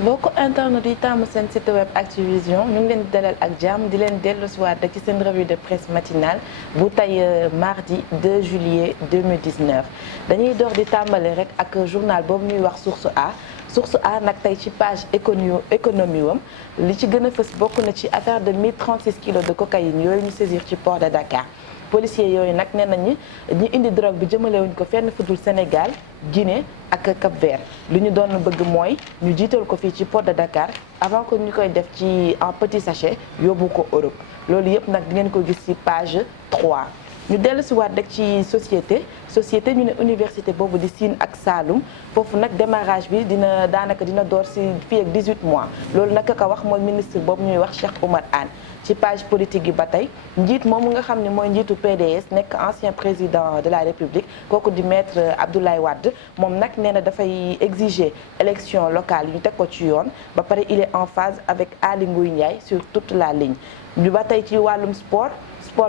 mbokku internet yi taamu seen site web Actuvision ñu ngi leen di dalal ak jàmm di leen dellu si waat ci seen revue de presse matinale bu tey mardi 2 juillet 2019 dañuy door di tàmbale rek ak journal boobu ñuy wax Source A. Source A nag tey ci page économie wam li ci gën a fës bokk na ci affaire de 1036 kilos de cocaïne yooyu ñu saisir ci port de Dakar. policiers yooyu nag nee nañu ñi indi drogue bi jëmalewuñ ko fenn fudul Sénégal Guinée ak Cap-Vert lu ñu doon bëgg mooy ñu jiital ko fii ci port de Dakar avant que ñu koy def ci en petit sachet yóbbu ko Europe loolu yëpp nag di ngeen ko gis ci page 3. ñu dellu si waat rek ci société ñu ne université boobu di Sine ak Saloum foofu nag démarrage bi dina door si fii ak 18 mois loolu nag ka wax mooy ministre boobu ñuy wax Cheikh Oumar Anne. ci page politique yi ba tey njiit moomu nga xam ne mooy njiitu PDS nekk ancien président de la République kooku di maître Abdoulaye Wade moom nag nee na dafay exiger élection locale yu ñu teg ko ci yoon ba pare il est en phase avec Aly Ngouille Ndiaye sur toute la ligne. ñu ba tey ci wàllum sport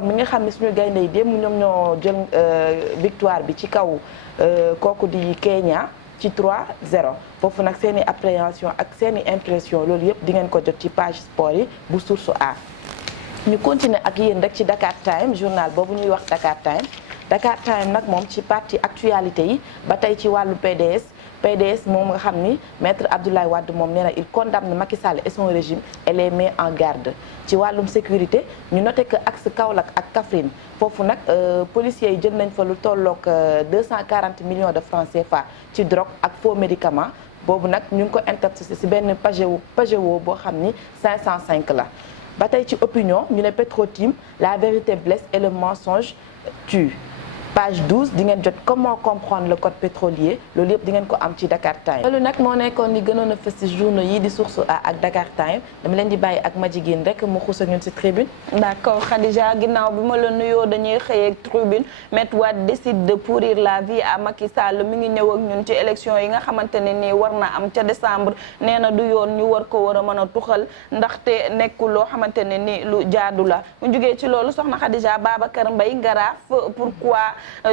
mi nga xam ne suñu gaynde yi démb ñoom ñoo jël victoire bi ci kaw kooku di Kenya ci 3-0 foofu nag seen i appréhension ak seen i impression loolu yëpp di ngeen ko jot ci page sport yi bu Source A. ñu continuer ak yéen rek ci Dakar Time journal boobu ñuy wax Dakar Time nag moom ci partie actualité yi ba tey ci wàllu PDS moom nga xam ni maître Abdoulaye Wade moom nee na il condamne Macky Sall et son régime et les met en garde ci wàllum sécurité ñu noté que axe Kaolack ak Kaffrine foofu nag policiers yi jël nañ fa lu tolloog 240 millions de francs CFA ci drogue ak faux médicaments boobu nag ñu ngi ko intercepté ci benn Pajero boo xam ni 505 la. ba tey ci opinion ñu ne Petro-Tim la vérité blesse et le mensonge tue page 12 di ngeen jot comment comprendre le code pétrolier loolu yëpp di ngeen ko am ci Dakar Time. loolu nag moo nekkoon li gënoon a fës ci journaux yi di Source A ak Dakar Time dama leen di bàyyi ak ma jigéen rek mu xuus ak ñun ci tribune. d'accord Khadija ginnaaw bi ma la nuyoo dañuy xëyee tribune Maître Wade décide de pourrir la vie à Macky Sall mi ngi ñëw ak ñun ci élection yi nga xamante ne nii war na am ca décembre nee na du yoon ñu war ko war a mën a tuxal ndaxte nekkul loo xamante ne ni lu jaadu la mu jugee ci loolu soxna Khadija Babacar Mbaye Ngaraaf pourquoi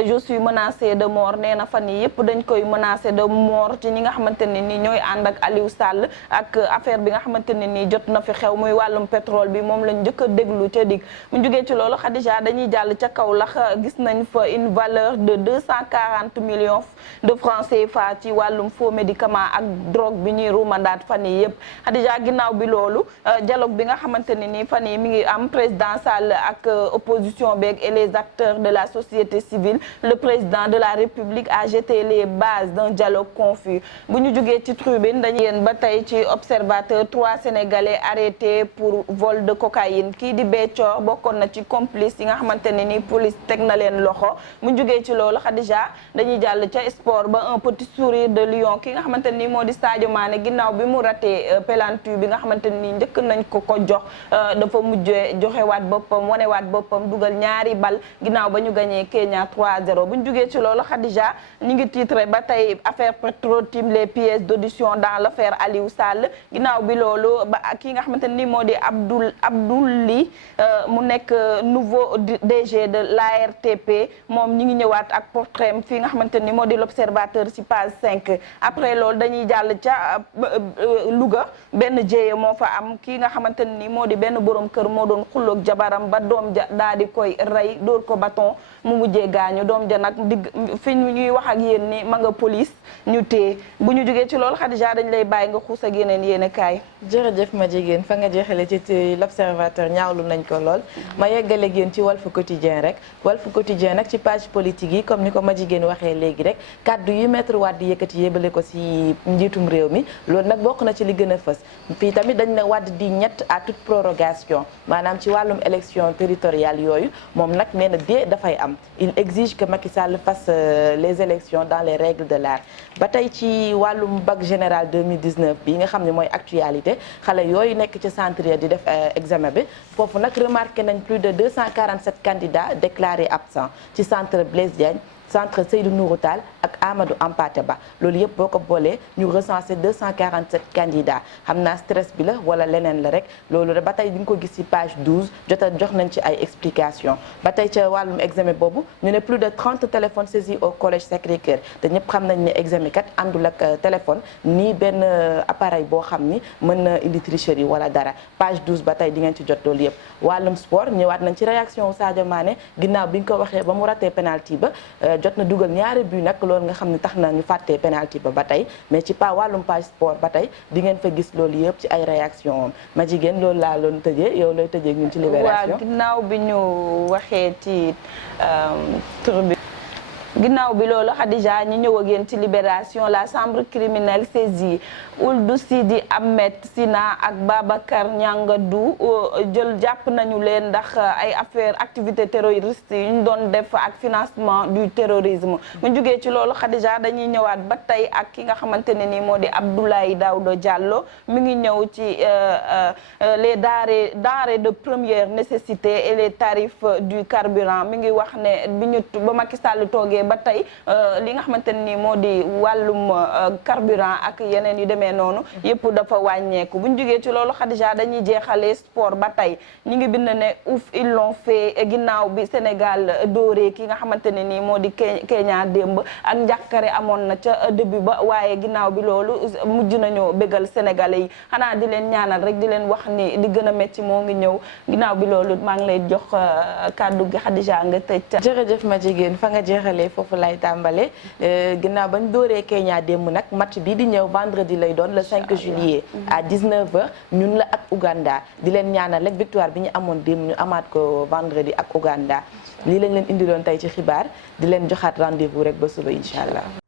je suis menacé de mort nee na fan yi yëpp dañ koy menacé de mort ci ñi nga xamante ne ni ñooy ànd ak Aliou Sall ak affaire bi nga xamante ne nii jot na fi xew muy wàllum pétrole bi moom lañ njëkk a déglu ca dig mu jógee ci loolu Khadija dañuy jàll ca Kaolack gis nañ fa une valeur de 240 millions de francs CFA ci wàllum faux médicament ak drogue bi ñuy ruumandaat fan yi yëpp Khadija ginnaaw bi loolu dialogue bi nga xamante ne nii fan yi mi ngi am président Sall ak opposition beeg et les acteurs de la société civile le président de la République a jeté les bases d'un dialogue confus bu ñu jógee ci tribune dañu yéen ba tey ci observateur 3 Sénégalais arrêtés pour vol de cocaïne kii di Bécor bokkoon na ci complice yi nga xamante ne ni police teg na leen loxo mu jógee ci loolu Khadija dañuy jàll ca sport ba un petit sourire de lion ki nga xamante ni moo di Sadio Mané ginnaaw bi mu raté penalty bi nga xamante ni njëkk nañ ko jox dafa mujjee joxewaat boppam wanewaat boppam dugal ñaari bal ginnaaw ba ñu gañee Kenya 3-0 bu ñu jugee ci loolu Khadija ñu ngi titré ba tey affaire Petro-Tim les pièces d'audition dans l'affaire Aliou Sall ginnaaw bi loolu ba ki nga xamante ni moo di Abdoul Ly mu nekk nouveau DG de l'ARTP moom ñi ngi ñëwaat ak portrait fii nga xamante ni moo di l'observateur ci page 5 après loolu dañuy jàll ca Louga benn jéye moo fa am kii nga xamante ni moo di benn borom kër moo doon xulloog jabaram ba doom ja daa di koy rey dóor ko bâton mu mujjee gaañu doom ja nag fi ñuy wax ak yéen ni ma nga police ñu téye bu ñu jógee ci loolu Khadija dañ lay bàyyi nga xuus ak yeneen yéen kaay. jërëjëf ma jigéen fa nga jeexale ci l'observateur ñaawlu nañ ko lool ma yeggale yéen ci Walf Quotidien rek Walf Quotidien nag ci page politique yi comme ni ko ma jigéen waxee léegi rek kaddu yu Maître Wade yëkkati yébale ko ci njiitum réew mi loolu nag bokk na ci li gën a fës fii tamit dañ ne Wade di ñett à toute prorogation maanaam ci wàllum élection territoriale yooyu moom nag nee na dafay am il exige que Macky Sall fasse les élections dans les règles de l'art ba tey ci wàllum bac général 2019 bi nga xam ne mooy actualité xale yooyu nekk ci centre ya di def examen bi foofu nag remarqué nañ plus de 247 candidats déclarés absents ci centre Blaise Diagne centre Seydou Nourou Tall ak Amadou Hampâté Bâ loolu yëpp boo ko boolee ñu recensé 247 candidats xam naa stress bi la wala leneen la rek loolu rek ba tey di nga ko gis ci page 12 jox nañ ci ay explications ba tey ca wàllum examen boobu ñu ne plus de 30 téléphones saisis au collège Sacré-Cœur te ñëpp xam nañ ne examen kat àndul ak téléphone nii benn appareil boo xam ni mën na indi tricherie wala dara page 12 ba tey di ngeen ci jot loolu yëpp wàllum sport ñëwaat nañ ci réaction Sadio Mané ginnaaw bi ñu ko waxee ba mu ratee penalty ba jot na dugal ñaari but nag loolu nga xam ne tax na ñu fàttee penalty ba tey mais ci wàllum page sport ba tey di ngeen fa gis loolu yëpp ci ay réaction am ma jigéen loolu laa loon tëjee yow lay tëjee ñun ci libération. waaw ginnaaw bi ñu waxee ci tur bi ginnaaw bi loolu Khadija ñu ñëw ak yéen ci libération la chambre criminelle saisie Ould Sidi Ahmed Sina ak Babacar Niangadou jàpp nañu leen ndax ay affaire activité terroriste yu ñu doon def ak financement du terrorisme mu jógee ci loolu Khadija dañuy ñëwaat ba tey ak ki nga xamante ne nii moo di Abdoulaye Daouda Diallo mi ngi ñëw ci les denrées de première nécessité et les tarifs du carburant mi ngi wax ne ba Macky Sall toogee ba tey li nga xamante ne nii moo di wàllum carburant ak yeneen yu demee noonu yëpp dafa wàññeeku bu ñu jógee ci loolu Khadija dañuy jeexalee sport ba tey ñu ngi bind ne ouf ils l'ont fait ginnaaw bi Sénégal dooree ki nga xamante ne nii moo di Kenya démb ak njàkkare amoon na ca début ba waaye ginnaaw bi loolu mujj nañoo bégal sénégalais yi xanaa di leen ñaanal rek di leen wax ni di gën a metti moo ngi ñëw ginnaaw bi loolu maa ngi lay jox kàddu gi Khadija nga tëj. jërëjëf ma jigéen fa nga jeexalee foofu lay tàmbale ginnaaw bañ dooree Kenya démb nag match bi di ñëw vendredi lay doon le 5 juillet à 19h ñun la ak Ouganda di leen ñaanal rek victoire bi ñu amoon démb ñu amaat ko vendredi ak Ouganda lii lañ leen indiloon tey ci xibaar di leen joxaat rendez-vous rek ba suba incha allah.